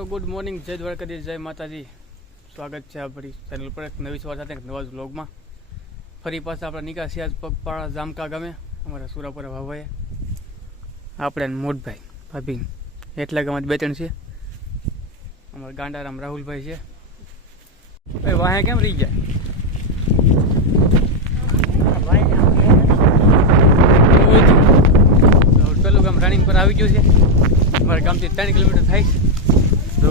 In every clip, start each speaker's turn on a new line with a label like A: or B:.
A: મિત્રો good morning જય દ્વારકાધીશ, જય માતાજી. સ્વાગત છે આપણી ચેનલ પર એક નવી સવાર સાથે, એક નવા વ્લોગમાં ફરી પાછા આપણા નિકાસી આજ પગપાળા જામકા ગામે, અમારા સુરાપુરા ભાભાએ આપણે મોટભાઈ ભાભી એટલા ગામમાં બે ત્રણ છે. અમારા ગાંડારામ રાહુલભાઈ છે. ભાઈ વાહે કેમ રહી ગયા? પેલું ગામ રનિંગ પર આવી ગયું છે. અમારા ગામથી ત્રણ કિલોમીટર થાય છે. જો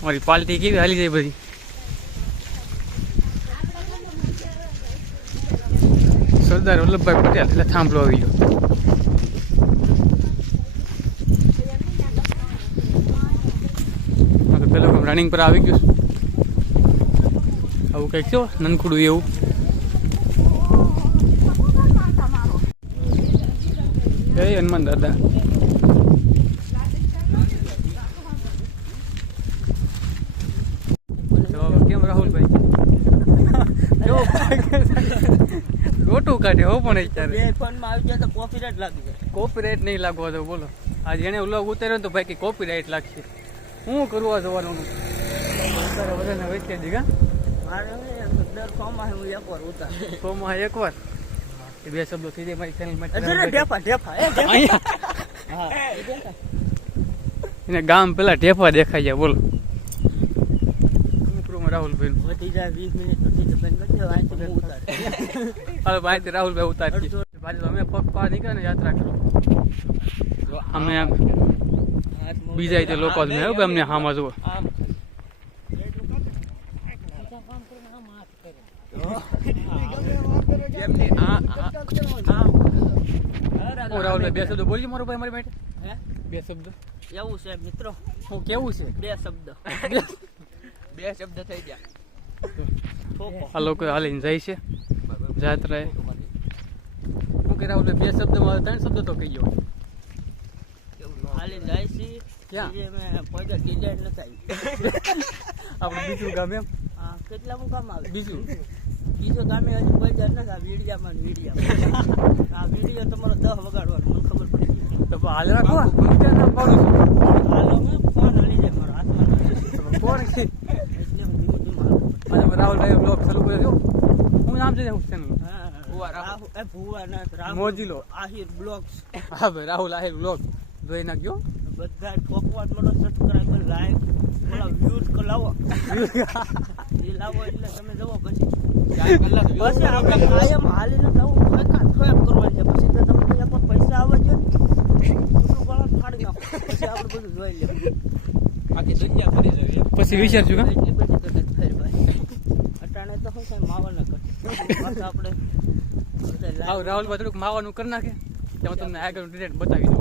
A: અમારી પાલટી કેવી હાલી જાય બધી. સરદાર વલ્લભભાઈ પટેલ, એટલે થાંભલો આવી ગયો. પેલું રનિંગ પર આવી ગયું. આવું કંઈક છો નનખુડું એવું. જય હનુમાન દાદા તો કેમ રાહુલભાઈ કેવો રોટું કાઢે હો પણ અત્યારે
B: બે ફોનમાં આવી જાય તો કોપીરાઇટ લાગી જાય.
A: કોપીરાઇટ નહીં લાગવા તો બોલો. આ જેને ઉલોગ ઉતાર્યો ને તો ભાઈ કે કોપીરાઇટ લાગશે. હું કરવા જવાનું? ઉતારે વધારે વચ્ચે જ
B: મારે દર ફોનમાં હું એક વાર ઉતાર.
A: સોમાં એકવાર બે શબ્દો થઈ જાય મારી ચેનલ
B: અરે ઢેફા ઢેફા એ હા
A: એને ગામ પેલા ઢેફા દેખાઈ જાય બોલો. રાહુલભાઈ રાહુલભાઈ ઉતારી બાજુ અમે પપ્પા નીકળે ને યાત્રા કરો અમે બીજા તે લોકો જ અમને હામાં જુઓ.
B: આમ
A: બે શબ્દો બોલજો મારો ભાઈ મારી માટે.
B: હે?
A: બે શબ્દ?
B: એવું છે મિત્રો.
A: હું કેવું છે?
B: બે શબ્દ. બે શબ્દ થઈ ગયા.
A: આ લોકો હાલીને જાય છે. જાત્રાએ. હું કે રાહુલ બે શબ્દમાં ત્રણ શબ્દ તો કહી ગયો
B: હાલી જાય છે.
A: ક્યાં?
B: એ ડિઝાઇન નથી
A: આપણે બીજું ગામ એમ?
B: આ કેટલા આવે?
A: બીજું?
B: બીજો ગામે હજી પૈસા નથી આ વીડિયામાં આ વીડિયો તમારો દહ વગાડવાનો મને ખબર પડી ગઈ.
A: તો હાલ રાખો ક્યાં પાડું. છું
B: હાલો ફોન હાલી જાય મારો હાથમાં.
A: કોણ છે?
B: એટલે હું ધીમું ધીમું હાલું.
A: આજે અમે રાહુલભાઈ બ્લોગ ચાલુ કર્યો હું નામ છે હું
B: હા, રાહુ- એ ભુવાનાથ, રાહુલ,
A: મોજીલો.
B: આહિર બ્લોગ્સ.
A: હા ભાઈ રાહુલ આહિર બ્લોગ. જોઈ નાખજો
B: બધા ઠોકવા જ મને સબસ્ક્રાઈબર લાઈક ઓલા વ્યૂઝ કો લાવો. એ લાવો એટલે તમે જવો પછી. પછી આપણે કાયમ હાલીને જવું. ઠોકા ઠોક કરવાની છે. પછી તો તમને પણ પૈસા આવે છે ને બધું ગળા ફાડી નાખો. પછી આપણે બધું જોઈ લે
C: આખી દુનિયા ફરી જવી
A: પછી વિચારશું કા?
B: એટલી બધી તો ફેર ભાઈ. અટાણે તો શું કઈ માવા ન કરે આપણે
A: આવ
B: રાહુલ
A: ભાઈ થોડુંક માવાનું કરી નાખે. ત્યાં હું તમને આગળ ડિટેલ બતાવી દઉં.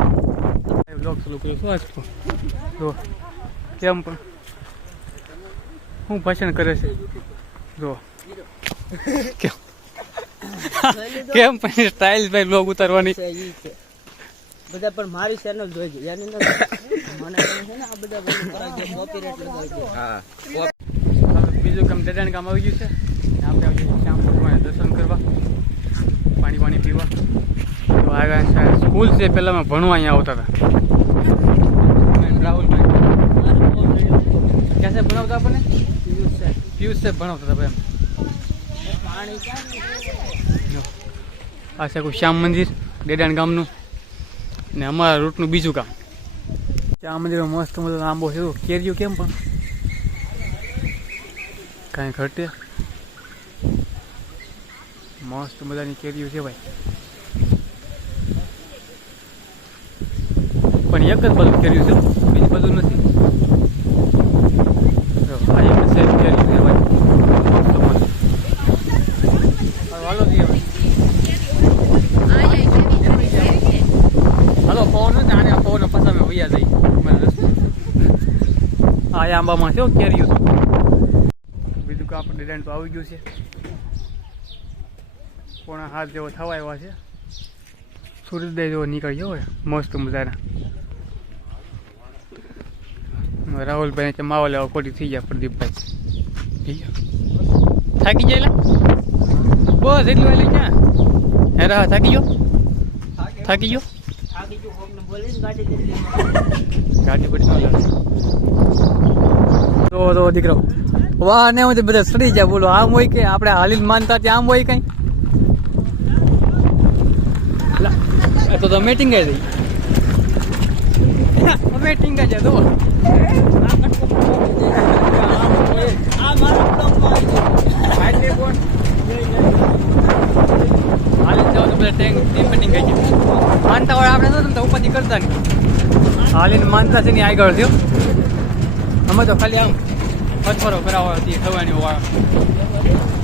A: બ્લોગ ચાલુ કર્યો શું આજ જો કેમ પણ? શું ભાષણ કરે છે? જો. કેમ? કેમ પણ સ્ટાઇલ ભાઈ બ્લોગ ઉતારવાની?
B: છે છે બધા પણ મારી ચેનલ જોઈજો એની નથી મને છે ને આ બધા બધું કરાવી કોપીરાઇટ લગાવી દો
C: હા.
A: બીજું કામ ડેડાણ કામ આવી ગયું છે. આપણે આવી જઈએ શ્યામ ભગવાન દર્શન કરવા. પાણી પાણી પીવા. તો આવ્યા સ્કૂલ છે પહેલાં અમે ભણવા અહીંયા આવતા હતા. રાહુલભાઈ. ક્યાં સાહેબ ભણાવતા આપણને? પિયુષ સાહેબ ભણાવતા હતા એમ. આ છે કોઈ શ્યામ મંદિર ડેડાણ ગામનું. ને અમારા રૂટનું બીજું કામ શ્યામ મંદિરમાં મસ્ત મસ્ત આંબો છે. કેરીઓ કેમ પણ? કાંઈ ઘટે. મસ્ત મજાની કેરીઓ છે ભાઈ. પણ એક જ બધું કેરીઓ છે બીજું બધું નથી. આ આંબામાં છે કેરીઓ. બીજું કાં આપણે ડિઝાઇન તો આવી ગયું છે. પોણા હાથ જેવો થવા આવ્યા છે. સૂર્યોદય જેવો નીકળ્યો હોય. મસ્ત મજાના. રાહુલભાઈ કે માવો લેવા ખોટી થઈ ગયા પ્રદીપભાઈ. ગયા. થાકી જાય? બસ એટલું એટલે ક્યાં? હે રાહ થાકી ગયો? થાકી ગયો?
B: ગયું
A: તો દીકરો, વાહ, ને હું બધા સડી જાય બોલો. આમ હોય કે આપણે હાલીને માનતા ત્યાં આમ હોય કઈ લા, એ તો તો મેટિંગ જ મેટિંગ જ તો માનતા હોય આપણે તો તો ઉપાધિ કરતા નહીં. હાલીને માનતા છે ને આગળ થયો અમે તો ખાલી આમ પથ્થરો કરાવવા હતી થવાની વાળા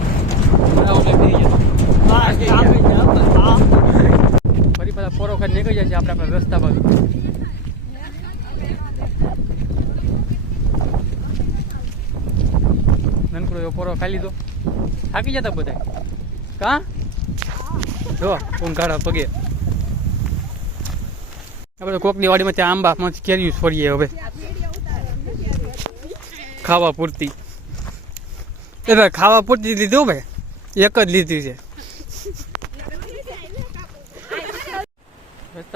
A: પાછા પોરો ખાઈ નીકળી જાય છે આપણે આપણા રસ્તા બાજુ. નનકડો એવો પોરો ખાઈ લીધો. થાકી જતા બધા કા? જો, ઊંઘાડા પગે. આપણે કોકની વાડીમાં ત્યાં આંબામાંથી કેરીયું છોડીએ હવે. ખાવા પૂરતી. એ ભાઈ, ખાવા પૂરતી લીધું ભાઈ? એક જ લીધી છે.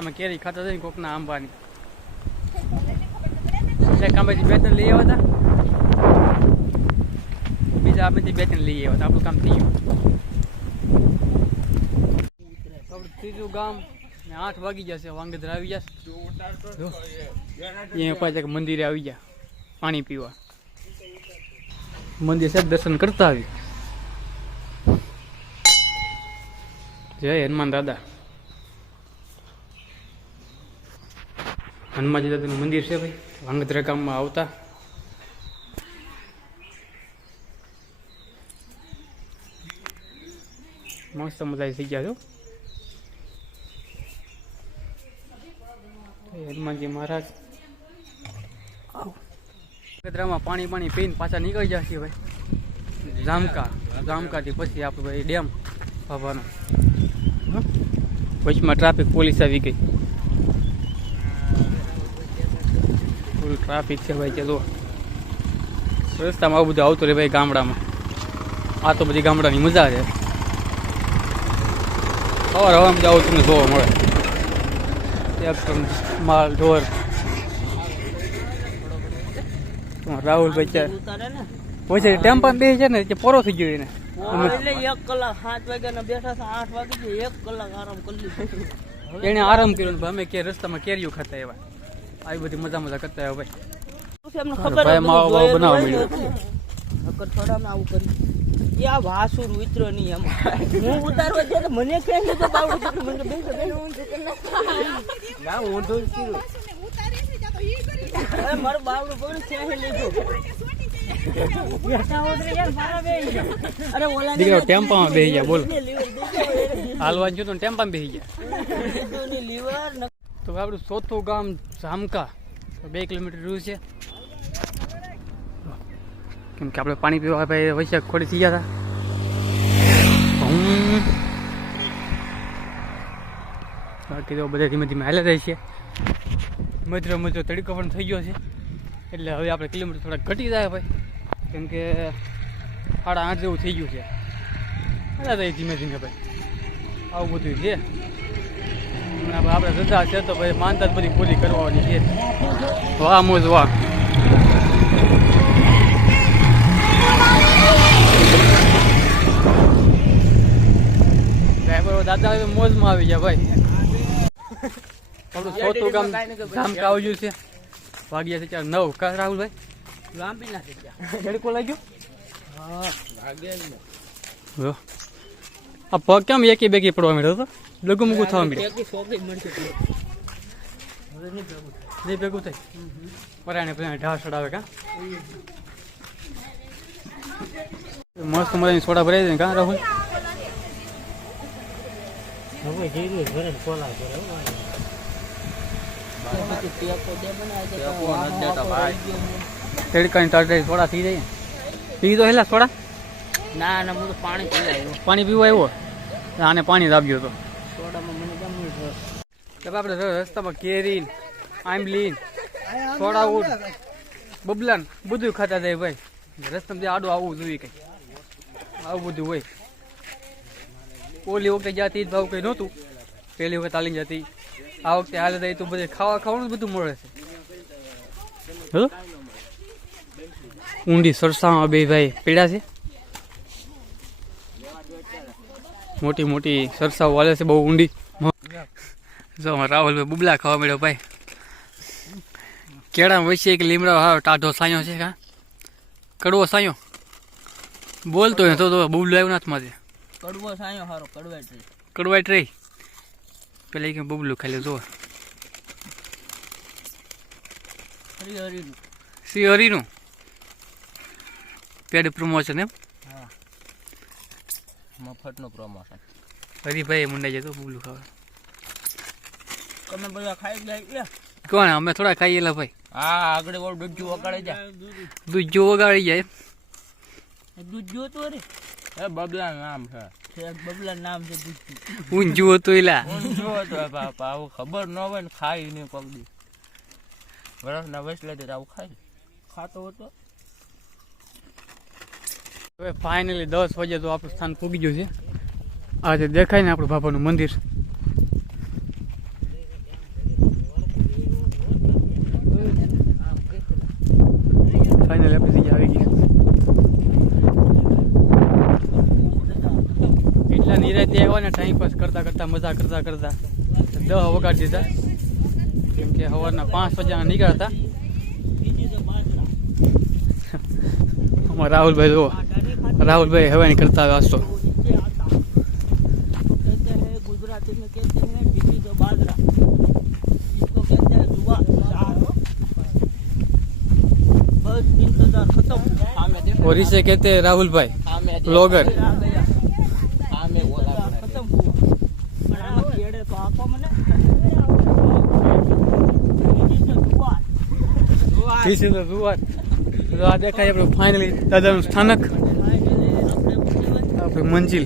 A: રસ્તામાં કેરી ખાતા હતા ને કોકના આંબાની. એટલે કામથી બે ત્રણ લઈ આવ્યા હતા. બીજા આંબાથી બે ત્રણ લઈ આવ્યા હતા. આપણું કામ થઈ ગયું. ત્રીજું ગામ ને આઠ વાગી જશે વાંગધ્રા આવી જશે અહીંયા પાછા મંદિરે આવી ગયા. પાણી પીવા. મંદિર સાહેબ દર્શન કરતા આવી જય હનુમાન દાદા. હનુમાનજી દાદાનું મંદિર છે ભાઈ? વાંગધ્રા ગામમાં આવતા. મસ્ત મજા થઈ ગયા છો હનુમાનજી મહારાજ. વાંગધ્રામાં પાણી પાણી પીને પાછા નીકળી જશે ભાઈ. જામકા, જામકાથી પછી આપણે ભાઈ ડેમ, બાબાનો? વચમાં ટ્રાફિક પોલીસ આવી ગઈ. ટ્રાફિક છે ભાઈ કે જો રસ્તામાં આવું બધું આવતું રહે ભાઈ ગામડામાં. આ તો બધી ગામડાની મજા છે. સવાર હવામાં જાવ તમને જોવા મળે. માલ ઢોર. રાહુલભાઈ છે
B: પછી ને
A: પછી બે છે ને પોરો થઈ ગયો એને.
B: એક કલાક સાત વાગ્યાના બેઠા હતા આઠ વાગે એક કલાક આરામ કરી લીધો.
A: એને આરામ કર્યો અમે કે રસ્તામાં કેરીઓ ખાતા એવા આવી બધી મજા મજા કરતા હોય ભાઈ.
B: ખબર
A: બનાવવા
B: આવું કરી. એ આ વાસુર ઉતરો નહીં એમાં. હું ઉતારવા જયારે મને ક્યાં લીધો બાવડું તો મને બેસો બેસો ના ઊંધું જ મારું બાવડું પણ ક્યાં લીધું.
A: દીકરો ટેમ્પામાં બેસી ગયા બોલો. હાલવા જો તો ટેમ્પામાં બેસી ગયા. તો આપણું ચોથું ગામ ઝામકા બે કિલોમીટર દૂર છે. કેમ કે આપણે પાણી પીવા ભાઈ વૈશાખ ખોડી થઈ ગયા હતા. બાકી તો બધા ધીમે ધીમે હાલે રહી છે. મધરો મધરો તડકો પણ થઈ ગયો છે. એટલે હવે આપણે કિલોમીટર થોડા ઘટી જાય ભાઈ. કેમ કે સાડા આઠ જેવું થઈ ગયું છે. હાલે રહી ધીમે ધીમે ભાઈ. આવું બધું છે. આપણે શ્રદ્ધા છે તો ભાઈ માનતા બધી પૂરી કરવાની છે. વાહ મોજ વાહ. ડ્રાઈવર દાદા મોજમાં આવી ગયા ભાઈ. આપણું ચોથું ગામ ગામ આવ્યું છે. વાગ્યા છે ચાર નવ. કા રાહુલભાઈ?
B: લાંબી ગયા.
A: લાગ્યો?
B: હા લાગે
A: આ પગ કેમ એકી બેકી પડવા મળ્યો હતો? ડગુ મૂકું થવા
B: હવે નહીં ભેગું થાય.
A: પરાણે પરાણે ઢાળ ચડાવે કા? મસ્ત મજાની સોડા ભરાઈ જાય કા રાહુલ.
B: પછી
A: તડકાની ટાટરી સોડા થઈ જાય. પી તો હેલા સોડા?
B: ના ના હું તો પાણી પીવા આવ્યો.
A: પાણી પીવા આવ્યો? આને પાણી દાબ્યો તો.
B: સોડામાં મને ગમ્યું છે.
A: આપણે રસ્તામાં કેરી આંબલી સોડા ઉડ બબલાન બધું ખાતા જાય ભાઈ. રસ્તામાં આડું આવવું જોઈએ કંઈ. આવું બધું હોય. ઓલી વખતે જાતી ભાવ કંઈ નહોતું પહેલી વખત આલી જતી. આ વખતે હાલ જાય તો બધે ખાવા ખાવાનું બધું મળે છે. ઊંડી સરસામાં બે ભાઈ પીડા છે. મોટી મોટી સરસાઓ વાલે છે બહુ ઊંડી. જો રાહુલ બુબલા ખાવા મળ્યો ભાઈ. કેળા વચ્ચે એક લીમડો હા ટાઢો સાયો છે કા કડવો સાયો. બોલતો હોય તો બુબલું બબલું આવ્યું નાથમાંથી
B: કડવો સાયો હારો કડવાઈ ટ્રે
A: કડવાઈટ રહી પેલા કે બબલું ખાઈ લે જો.
B: હરી હરી
A: શ્રી હરિનું. પેડ પ્રમોશન એમ.
B: મફતનું પ્રમોશન
A: હરિભાઈ મુંડાઈ જતો બબલું ખાવા.
B: તમે બધા ખાઈ એટલે
A: કોણ? અમે થોડા ખાઈએલા ભાઈ.
B: હા આગળ ઓળ દૂધ વગાડે જા.
A: દૂધ જો વગાડી જાય
B: દૂધ જોતું રે એ બબલા નામ છે. એક બબલા નામ છે દૂધ
A: ઊન જુઓ તો એલા
B: જો તો બાપા. આવું ખબર ન હોય ને ખાઈ નહીં પગડી બરફ ના વસલે તે આવું ખાય. ખાતો હતો.
A: હવે ફાઇનલી દસ વાગે તો આપણું સ્થાન પૂગી ગયું છે. આજે દેખાય ને આપણું બાપાનું મંદિર. ફાઇનલી આપણી જગ્યા આવી ગઈ. એટલા આવ્યા ને ટાઈમ પાસ કરતા કરતા, મજા કરતા કરતા દવા વગાડી દીધા. કેમ કે સવારના પાંચ વાગ્યા નીકળ્યા હતા. અમારા રાહુલભાઈ જો राहुल भाई हवा આવે
B: આસો गुजराती
A: और इसे कहते हैं राहुल भाई ब्लॉगर किसी तो जुआर। तो आज देखा फाइनली दादा स्थानक મંજિલ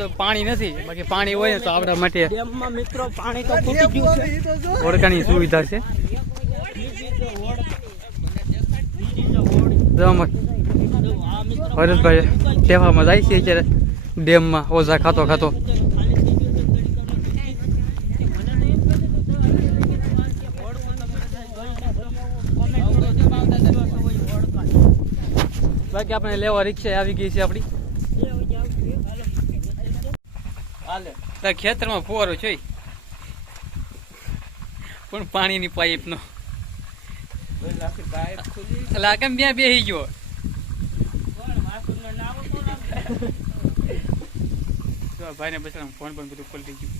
A: તો પાણી નથી બાકી પાણી હોય તો આપણા માટે
B: મિત્રો પાણી તો ખૂટી ગયું છે.
A: ઓળખાની સુવિધા છે. હરેશભાઈ ટેફામાં જાય છે અત્યારે ડેમમાં ઓઝા ખાતો ખાતો. બાકી આપણે લેવા રિક્ષા આવી ગઈ છે આપણી. તાર ખેતરમાં ફુવારો છે. પણ પાણીની પાઇપ નો. ભાઈ આ કેમ ત્યાં બેસી ગયો. જો આ ભાઈને બચારા ફોન પણ બધું ખોલી ગયું.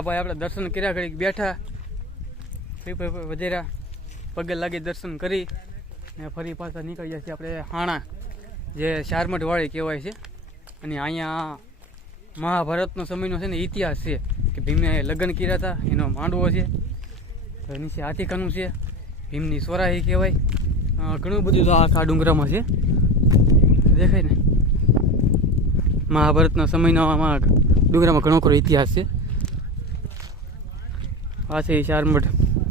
A: તો ભાઈ આપણે દર્શન કર્યા ઘડી બેઠા. વધેરા. પગે લાગી દર્શન કરી ને ફરી પાછા નીકળી છીએ આપણે હાણા, જે શારમઠવાળી કહેવાય છે. અને અહીંયા મહાભારતનો સમયનો છે ને ઇતિહાસ છે કે ભીમે લગ્ન કર્યા હતા, એનો માંડવો છે. નીચે હાથીખાનું છે, ભીમની સોરાહી કહેવાય. ઘણું બધું તો આખા ડુંગરામાં છે. દેખાય ને? મહાભારતના સમયનો આમાં ડુંગરામાં ઘણો ખરો ઇતિહાસ છે. આ છે શારમઠ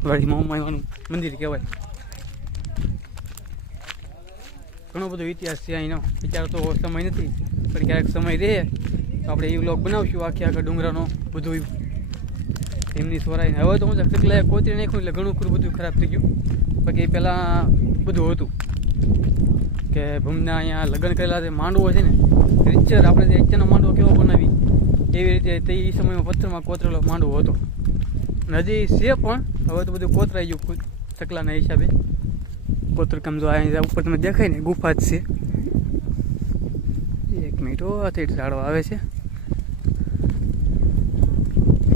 A: વાળી મોમાઈવાનું મંદિર કહેવાય. ઘણો બધો ઇતિહાસ છે અહીંનો. વિચાર તો સમય નથી, પણ ક્યારેક સમય રહે તો આપણે એ વ્લોગ બનાવશું, આખે આખા ડુંગરાનો બધું એમની સોરાઈને હવે તો હું ચકલા કોતરી નાખ્યું એટલે ઘણું ખરું બધું ખરાબ થઈ ગયું. બાકી પહેલાં બધું હતું કે ભૂમના અહીંયા લગ્ન કરેલા જે માંડવો છે ને રિચર આપણે જે અત્યારનો માંડવો કેવો બનાવી, એવી રીતે તે સમયમાં પથ્થરમાં કોતરેલો માંડવો હતો. હજી છે પણ હવે તો બધું કોતરાઈ ગયું ચકલાના હિસાબે. કોતરકામ જો અહીંયા ઉપર તમે દેખાય ને, ગુફા જ છે. એક મિનિટ ઓ આ સાઈડ ઝાડો આવે છે.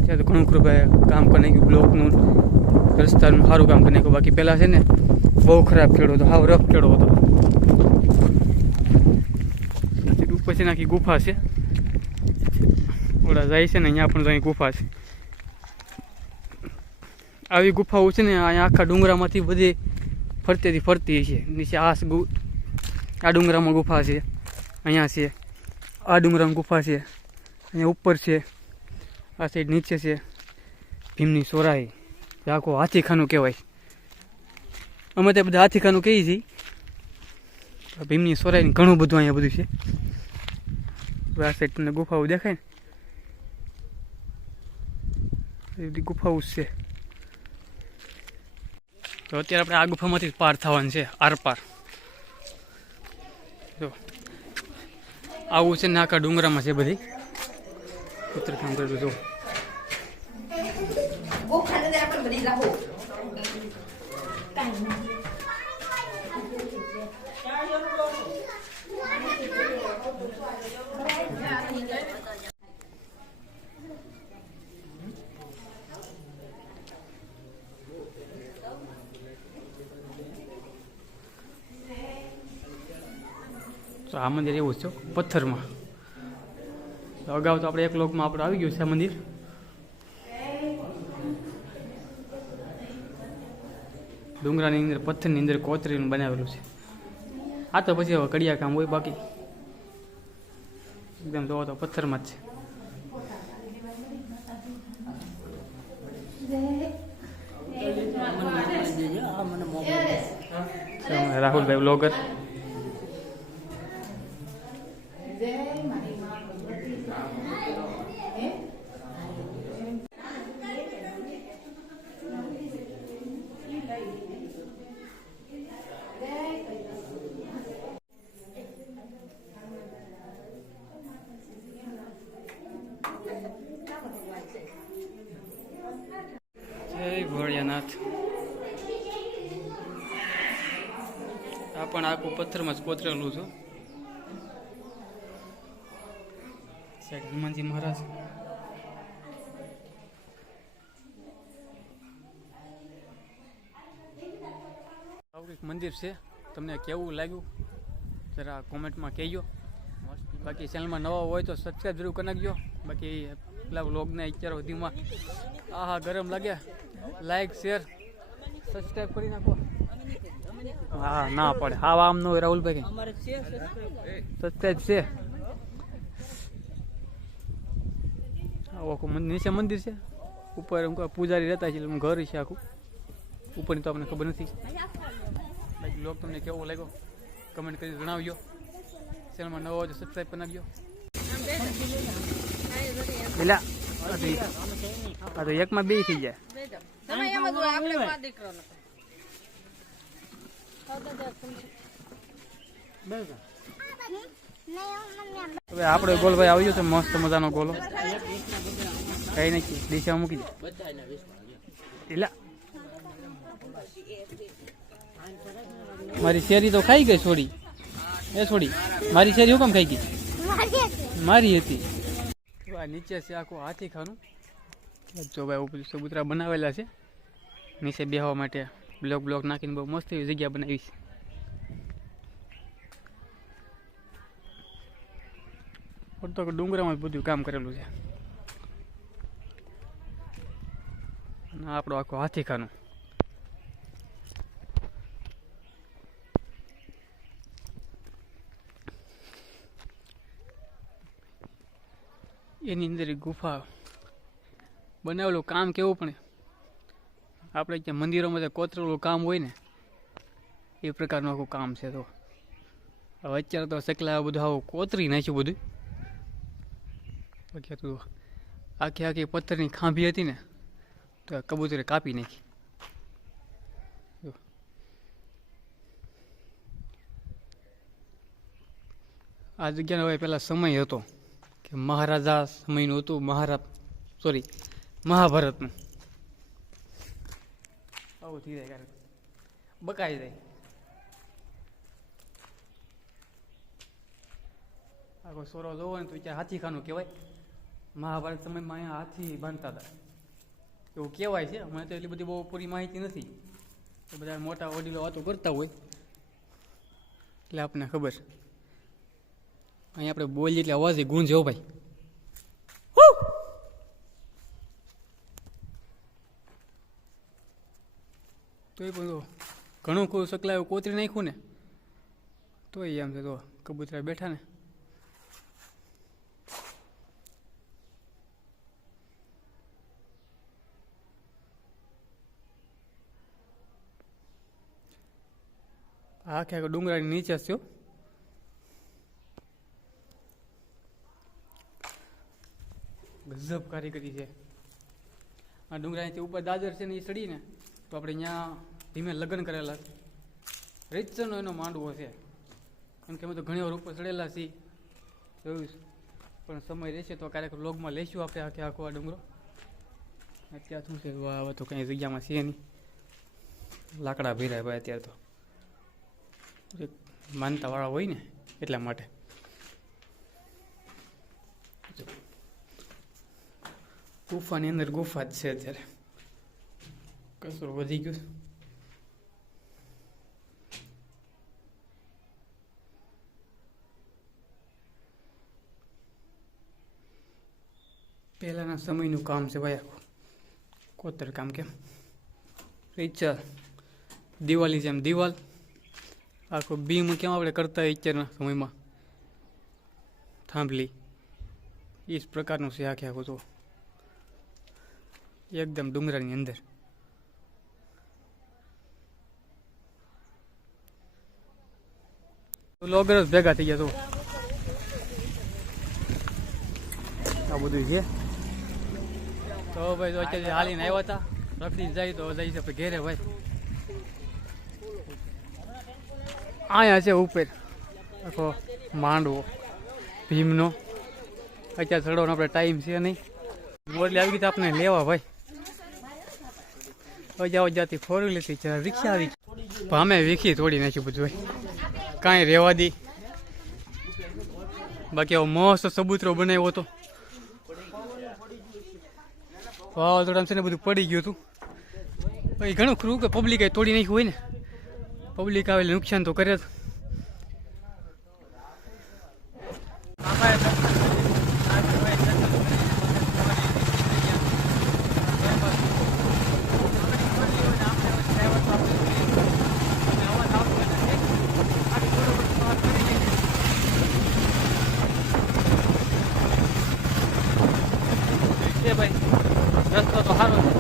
A: ત્યાં તો ઘણું ખરું ભાઈ, કામ કરી નાખ્યું બ્લોકનું, રસ્તાનું સારું કામ કરી નાખ્યું. બાકી પહેલાં છે ને, બહુ ખરાબ ખેડો હતો, હાવ રફ ખેડો હતો. પછી નાખી ગુફા છે. ઓલા જાય છે ને, અહીંયા પણ ગુફા છે. આવી ગુફાઓ છે ને, અહીંયા આખા ડુંગરામાંથી બધી ફરતેથી ફરતી છે. નીચે આ ગુ- આ ડુંગરામાં ગુફા છે. અહીંયા છે. આ ડુંગરામાં ગુફા છે. અહીંયા ઉપર છે. આ સાઈડ નીચે છે. ભીમની સોરાઈ. એ આખું હાથીખાનું કહેવાય. અમે તે બધા હાથીખાનું કહીએ છીએ. ભીમની સોરાઈ ઘણું બધું અહીંયા બધું છે. આ સાઈડ તમને ગુફાઓ દેખાય ને. બધી ગુફાઓ છે. તો અત્યારે આપણે આ ગુફામાંથી પાર થવાનું છે, આર પાર. જો. આવું છે ને આખા ડુંગરામાં છે બધી. ઉત્તરકામ કરું જો તો આ મંદિર એવું છે પથ્થરમાં. તો અગાઉ તો આપણે એક લોકમાં આપણે આવી ગયું છે આ મંદિર. ડુંગરાની અંદર પથ્થરની અંદર કોતરીનું બનાવેલું છે. આ તો પછી હવે કડિયા કામ હોય બાકી. એકદમ જોવો તો પથ્થરમાં જ છે. રાહુલભાઈ બ્લોગર જય ભોળિયાનાથ. આ પણ આખું પથ્થરમાં જ કોતરેલું છું. સાહેબ હનુમાનજી મહારાજ. મંદિર છે. તમને કેવું લાગ્યું? જરા કોમેન્ટમાં કહેજો. બાકી ચેનલમાં નવા હોય તો સબસ્ક્રાઈબ જરૂર કરી નાખજો. બાકી પેલા વ્લોગને અત્યારે સુધીમાં. આહા, ગરમ લાગે. લાઈક શેર સબસ્ક્રાઈબ કરી નાખો. હા ના પડે. હા આમ નો હોય રાહુલભાઈ સબસ્ક્રાઇબ
B: અમારે છે
A: આખું નીચે મંદિર છે. ઉપર એમ પૂજારી રહેતા છે ઘર છે આખું. ઉપરની તો આપણને ખબર નથી. લોક તમને કેવો લાગ્યો? કમેન્ટ કરી જણાવજો. ચેનલમાં નવો હોય સબસ્ક્રાઇબ સબસ્ક્રાઈબ કરી નાખજો. પેલા આ તો એક- આ તો એકમાં બે થઈ જાય.
C: તમે એમ જ હોય આપણે મા દીકરો નતો.
A: હવે આપણો ગોલભાઈ આવ્યો છે મસ્ત મજાનો ગોલો. કઈ નહીં દિશા મૂકી દે. એલા મારી શેરી તો ખાઈ ગઈ છોડી. એ છોડી મારી શેરી હું કેમ ખાઈ ગઈ? મારી હતી. નીચે છે આખું હાથી ખાનું. જો ભાઈ સબૂતરા બનાવેલા છે. નીચે બેહવા માટે બ્લોક બ્લોક નાખીને બહુ મસ્ત એવી જગ્યા બનાવી છે. તો ડુંગરામાં બધું કામ કરેલું છે. આપણો આખો હાથી ખાનું એની અંદર ગુફા બનાવેલું કામ કેવું પણ આપણે ત્યાં મંદિરોમાં જે કોતરેલું કામ હોય ને, એ પ્રકારનું આખું કામ છે તો. હવે અત્યારે તો સકલા બધું આવું કોતરી નાખ્યું બધું. બાકી આખી આખી પથ્થરની ખાંભી હતી ને, તો કબૂતરે કાપી નાખી. આ જગ્યાનો હવે પહેલાં સમય હતો કે મહારાજા સમયનું હતું, મહારાજ સોરી મહાભારતનું. આવું થઈ જાય ક્યારેક. બકાઈ જાય. આખો સોરો જોવો ને તો વિચાર હાથીખાનું કહેવાય. મહાભારત સમયમાં અહીંયા હાથી બાંધતા હતા. એવું કહેવાય છે મને તો એટલી બધી બહુ પૂરી માહિતી નથી. તો બધા મોટા વડીલો વાતો કરતા હોય. એટલે આપણને ખબર. અહીંયા આપણે બોલીએ એટલે અવાજ ગુંજ હો ભાઈ. તોય પણ જો ઘણું સકલા સકલાયું કોતરી નાખ્યું ને, તોય એમ છે તો કબૂતરા બેઠા ને. આખે આખો ડુંગરાની નીચે થયો. ગજબ કારીગરી છે. આ ડુંગરાની ઉપર દાદર છે ને એ ચડીને તો આપણે અહીંયા ધીમે લગ્ન કરેલા છે. રીતસરનો એનો માંડવો છે. એમ કે અમે તો ઘણી વાર ઉપર ચડેલા છીએ. જોયું પણ સમય રહેશે તો ક્યારેક લોગમાં લઈશું આપણે આખે આખો આ ડુંગરો. અત્યારે શું છે? હવે તો કંઈ જગ્યામાં છે નહીં. લાકડા ભીરાય ભાઈ અત્યારે તો. માનતાવાળા હોય ને એટલા માટે. ગુફાની અંદર ગુફા જ છે અત્યારે. કચરો વધી ગયું. પહેલાંના સમયનું કામ છે ભાઈ આખું. કોતર કામ કેમ? રિચર દિવાળી જેમ દિવાલ. આખો બીમ કેમ આપણે કરતા અત્યારના સમયમાં? થાંભલી. એ જ પ્રકારનું છે આખે આખું તો. એકદમ ડુંગરાની અંદર. લોગર જ ભેગા થઈ ગયા તો આ બધું છે તો ભાઈ તો અત્યારે હાલીને આવ્યા હતા રખડી જાય તો જાય છે આપણે ઘેરે ભાઈ અહીંયા છે ઉપર આખો માંડવો ભીમનો અત્યારે ચડવાનો આપણે ટાઈમ છે નહીં બોર્ડ આવી ગઈ તો આપણે લેવા ભાઈ અજા અજાથી ફોર વ્હીલરથી છે રિક્ષા આવી પણ અમે વીખી તોડી નાખ્યું બધું ભાઈ કાંઈ રહેવા દી. બાકી આવો મસ્ત સબૂતરો બનાવ્યો હતો. વાવાઝોડામાં છે ને બધું પડી ગયું હતું. પછી ઘણું ખરું કે પબ્લિક તોડી નાખ્યું હોય ને. પબ્લિક આવે નુકસાન તો કરે જ છે ભાઈ રસ્તો તો સારો છે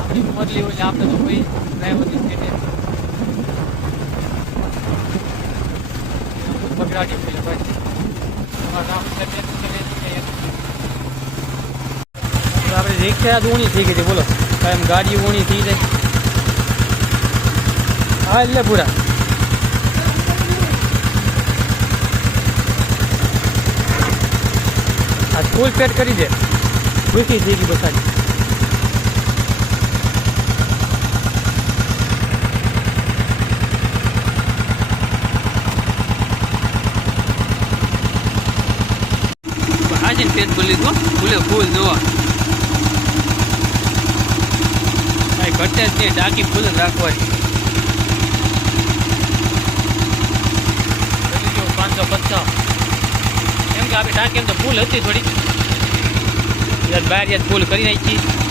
A: આપણી મોડલી હોય એટલે આપણે તો કોઈ ડ્રાઈવરની સીટે બગડાટી પેલે ભાઈ તમારા રામ છે બે ત્રણ બે ત્રણ એક. તો આપણે રિક્ષા ઊણી થઈ ગઈ છે, બોલો. એમ ગાડી ઊણી થઈ જાય. હા એટલે પૂરા આ સ્કૂલ પેટ કરી દે. ભૂખી થઈ ગઈ બસાડી આજે ભૂલી દો ભૂલે ફૂલ જોવા કાંઈ ઘટે જ નહીં ટાંકી ફૂલ રાખવાની પાંચસો પચાસ એમ કે આપણે ટાંકી એમ તો ફૂલ હતી થોડી. બહાર યાદ ફૂલ કરી નાખી.